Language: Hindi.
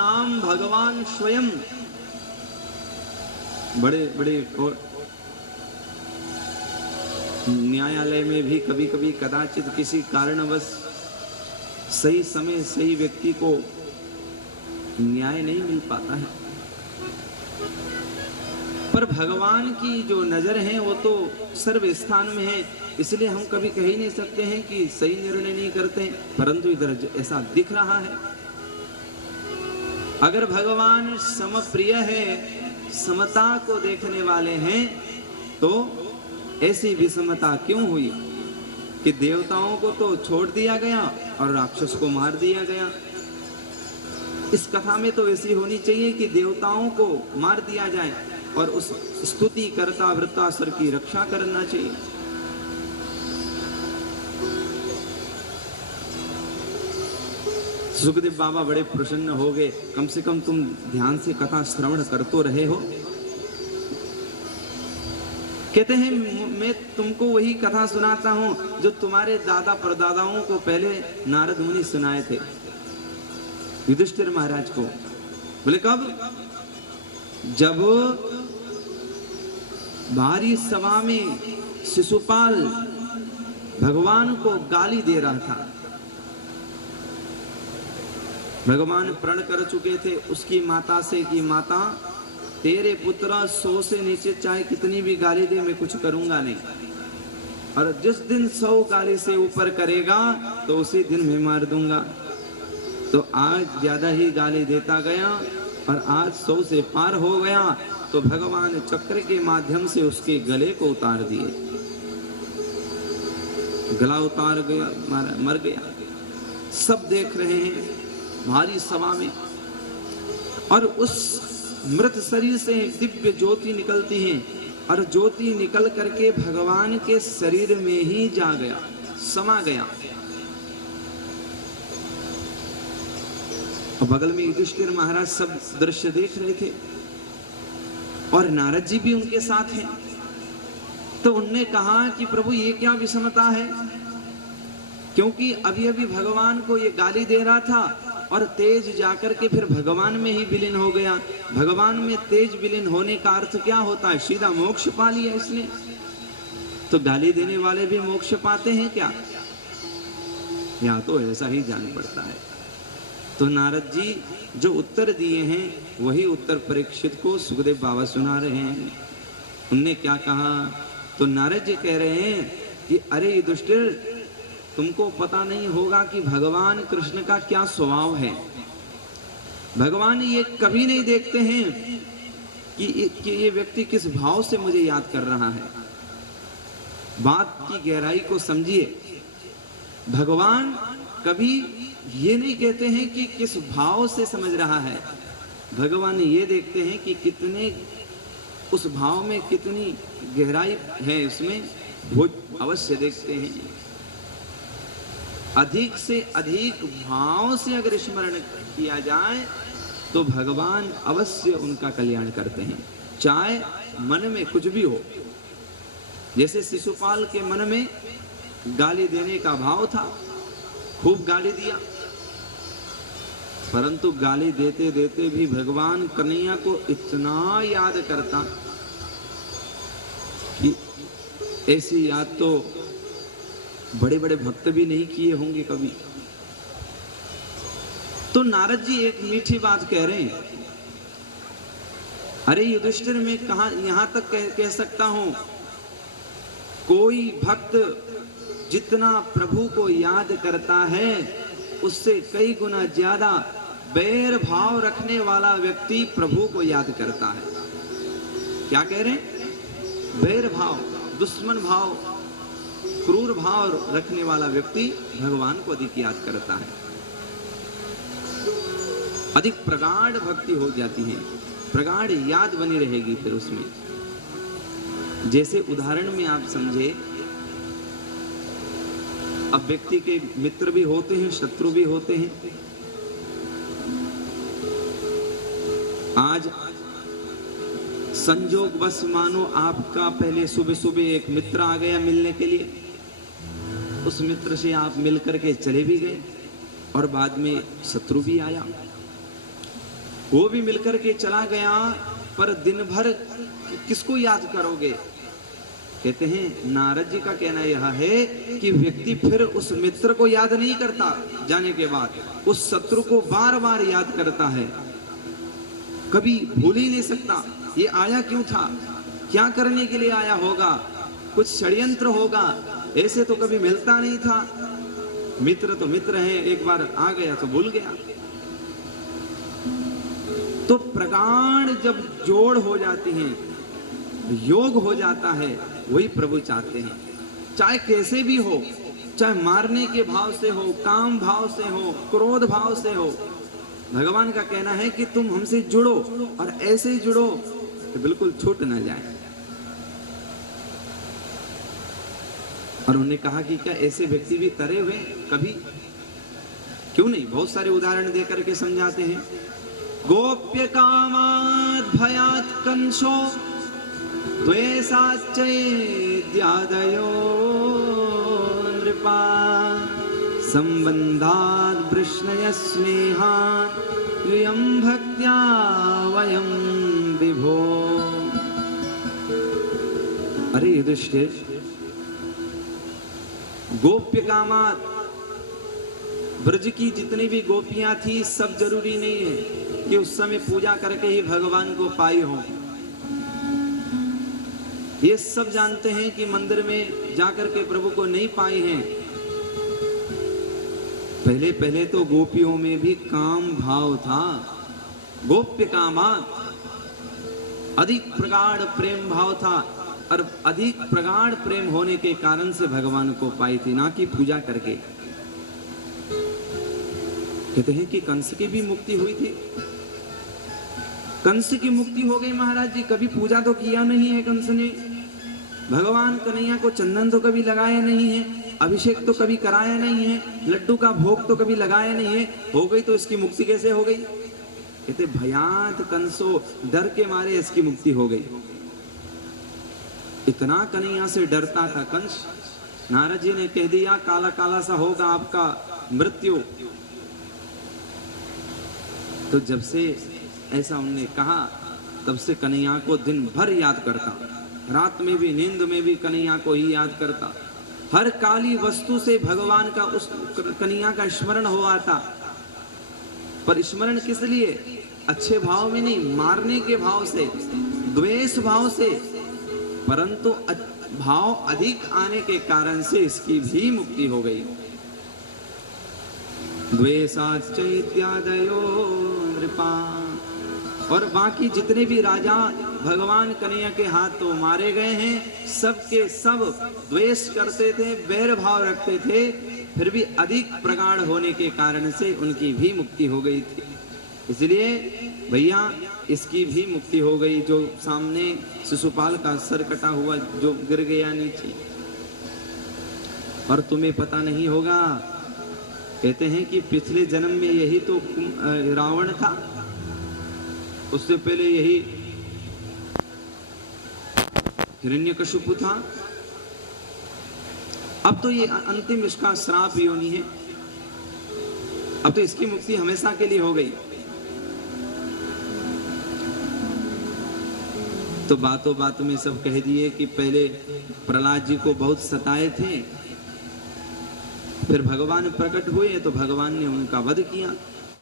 नाम भगवान स्वयं। बड़े बड़े और न्यायालय में भी कभी कभी कदाचित किसी कारणवश सही समय सही व्यक्ति को न्याय नहीं मिल पाता है, पर भगवान की जो नजर है वो तो सर्व स्थान में है, इसलिए हम कभी कह ही नहीं सकते हैं कि सही निर्णय नहीं करते, परंतु इधर ऐसा दिख रहा है। अगर भगवान समप्रिय है, समता को देखने वाले हैं, तो ऐसी विषमता क्यों हुई कि देवताओं को तो छोड़ दिया गया और राक्षस को मार दिया गया। इस कथा में तो ऐसी होनी चाहिए कि देवताओं को मार दिया जाए और उस स्तुति करता वृत्तासुर की रक्षा करना चाहिए। सुखदेव बाबा बड़े प्रसन्न हो गए, कम से कम तुम ध्यान से कथा श्रवण कर तो रहे हो। कहते हैं मैं तुमको वही कथा सुनाता हूं जो तुम्हारे दादा परदादाओं को पहले नारद मुनि सुनाए थे युधिष्ठिर महाराज को। बोले कब? जब भारी सभा में शिशुपाल भगवान को गाली दे रहा था। भगवान प्रण कर चुके थे उसकी माता से कि माता तेरे पुत्र 100 से नीचे चाहे कितनी भी गाली दे मैं कुछ करूंगा नहीं, और जिस दिन 100 गाली से ऊपर करेगा तो उसी दिन मैं मार दूंगा। तो आज ज्यादा ही गाली देता गया और आज 100 से पार हो गया, तो भगवान चक्र के माध्यम से उसके गले को उतार दिए। गला उतार गया, मर गया। सब देख रहे हैं भारी सभा में, और उस मृत शरीर से दिव्य ज्योति निकलती है, और ज्योति निकल करके भगवान के शरीर में ही जा गया, समा गया। और बगल में युधिष्ठिर महाराज सब दृश्य देख रहे थे और नारद जी भी उनके साथ हैं। तो उनने कहा कि प्रभु ये क्या विषमता है, क्योंकि अभी अभी भगवान को ये गाली दे रहा था और तेज जाकर के फिर भगवान में ही विलीन हो गया। भगवान में तेज विलीन होने का अर्थ क्या होता है? सीधा मोक्ष पा लिया इसने। तो गाली देने वाले भी मोक्ष पाते हैं क्या? यहाँ तो ऐसा ही जान पड़ता है। तो नारद जी जो उत्तर दिए हैं वही उत्तर परीक्षित को सुखदेव बाबा सुना रहे हैं। उनने क्या कहा? तो नारद जी कह रहे हैं कि अरे युधिष्ठिर, तुमको पता नहीं होगा कि भगवान कृष्ण का क्या स्वभाव है। भगवान ये कभी नहीं देखते हैं कि ये व्यक्ति किस भाव से मुझे याद कर रहा है। बात की गहराई को समझिए। भगवान कभी ये नहीं कहते हैं कि किस भाव से समझ रहा है। भगवान ये देखते हैं कि कितने उस भाव में कितनी गहराई है, उसमें वो अवश्य देखते हैं। अधिक से अधिक भाव से अगर स्मरण किया जाए तो भगवान अवश्य उनका कल्याण करते हैं, चाहे मन में कुछ भी हो। जैसे शिशुपाल के मन में गाली देने का भाव था, खूब गाली दिया, परंतु गाली देते देते भी भगवान कन्हैया को इतना याद करता कि ऐसी याद तो बड़े बड़े भक्त भी नहीं किए होंगे कभी। तो नारद जी एक मीठी बात कह रहे हैं। अरे युधिष्ठिर, मैं कहां यहां तक कह सकता हूं, कोई भक्त जितना प्रभु को याद करता है उससे कई गुना ज्यादा बैर भाव रखने वाला व्यक्ति प्रभु को याद करता है। क्या कह रहे हैं? बैर भाव, दुश्मन भाव, क्रूर भाव रखने वाला व्यक्ति भगवान को अधिक याद करता है, अधिक प्रगाढ़ भक्ति हो जाती है, प्रगाढ़ याद बनी रहेगी फिर उसमें। जैसे उदाहरण में आप समझे, अब व्यक्ति के मित्र भी होते हैं, शत्रु भी होते हैं। आज संजोग बस मानो आपका पहले सुबह सुबह एक मित्र आ गया मिलने के लिए, उस मित्र से आप मिलकर के चले भी गए और बाद में शत्रु भी आया। वो भी मिलकर के चला गया, पर दिन भर किसको याद करोगे? कहते हैं नारद जी का कहना यह है कि व्यक्ति फिर उस मित्र को याद नहीं करता, जाने के बाद उस शत्रु को बार बार याद करता है, कभी भूल ही नहीं सकता। ये आया क्यों था, क्या करने के लिए आया होगा, कुछ षड्यंत्र होगा, ऐसे तो कभी मिलता नहीं था। मित्र तो मित्र है, एक बार आ गया तो भूल गया। तो प्रगाढ़ जब जोड़ हो जाती हैं, योग हो जाता है, वही प्रभु चाहते हैं। चाहे कैसे भी हो, चाहे मारने के भाव से हो, काम भाव से हो, क्रोध भाव से हो, भगवान का कहना है कि तुम हमसे जुड़ो और ऐसे जुड़ो कि बिल्कुल छूट ना जाए। और उन्होंने कहा कि क्या ऐसे व्यक्ति भी तरे हुए कभी? क्यों नहीं, बहुत सारे उदाहरण देकर के समझाते हैं। गोप्य कामात् भयात् कंसो द्वेषाच्चैद्यादयो नृपा संबंधात् वृष्णय स्नेहात् यूयं भक्त्या वयं विभो। अरे युधिष्ठिर, गोप्य कामात्, ब्रज की जितनी भी गोपियां थी सब जरूरी नहीं है कि उस समय पूजा करके ही भगवान को पाई हो। ये सब जानते हैं कि मंदिर में जाकर के प्रभु को नहीं पाई हैं। पहले पहले तो गोपियों में भी काम भाव था। गोप्य कामात् अधिक प्रगाढ़ प्रेम भाव था, और अधिक प्रगाढ़ प्रेम होने के कारण से भगवान को पाई थी, ना कि पूजा करके। कहते हैं कि कंस की भी मुक्ति हुई थी। कंस की मुक्ति हो गई महाराज जी, कभी पूजा तो किया नहीं है कंस ने, भगवान कन्हैया को चंदन तो कभी लगाया नहीं है, अभिषेक तो कभी कराया नहीं है, लड्डू का भोग तो कभी लगाया नहीं है, हो गई तो इसकी मुक्ति कैसे हो गई? कहते भयात कंसो, डर के मारे इसकी मुक्ति हो गई। इतना कन्हैया से डरता था कंस, नारद जी ने कह दिया काला काला सा होगा आपका मृत्यु। तो जब से ऐसा उन्होंने कहा, तब से कन्हैया को दिन भर याद करता, रात में भी नींद में भी कन्हैया को ही याद करता। हर काली वस्तु से भगवान का, उस कन्हैया का स्मरण हो आता। पर स्मरण किस लिए? अच्छे भाव में नहीं, मारने के भाव से, द्वेष भाव से। परंतु भाव अधिक आने के कारण से इसकी भी मुक्ति हो गई। द्वेषाच्चैद्यादयो नृपा। और बाकी जितने भी राजा भगवान कन्हैया के हाथ तो मारे गए हैं, सबके सब द्वेष करते थे, बैर भाव रखते थे, फिर भी अधिक प्रगाढ़ होने के कारण से उनकी भी मुक्ति हो गई थी। इसलिए भैया इसकी भी मुक्ति हो गई। जो सामने शिशुपाल का सर कटा हुआ जो गिर गया नीचे, और तुम्हें पता नहीं होगा, कहते हैं कि पिछले जन्म में यही तो रावण था, उससे पहले यही हिरण्यकशिपु था, अब तो ये अंतिम इसका श्राप योनि है, अब तो इसकी मुक्ति हमेशा के लिए हो गई। तो बातों बातों में सब कह दिए कि पहले प्रहलाद जी को बहुत सताए थे, फिर भगवान प्रकट हुए तो भगवान ने उनका वध किया।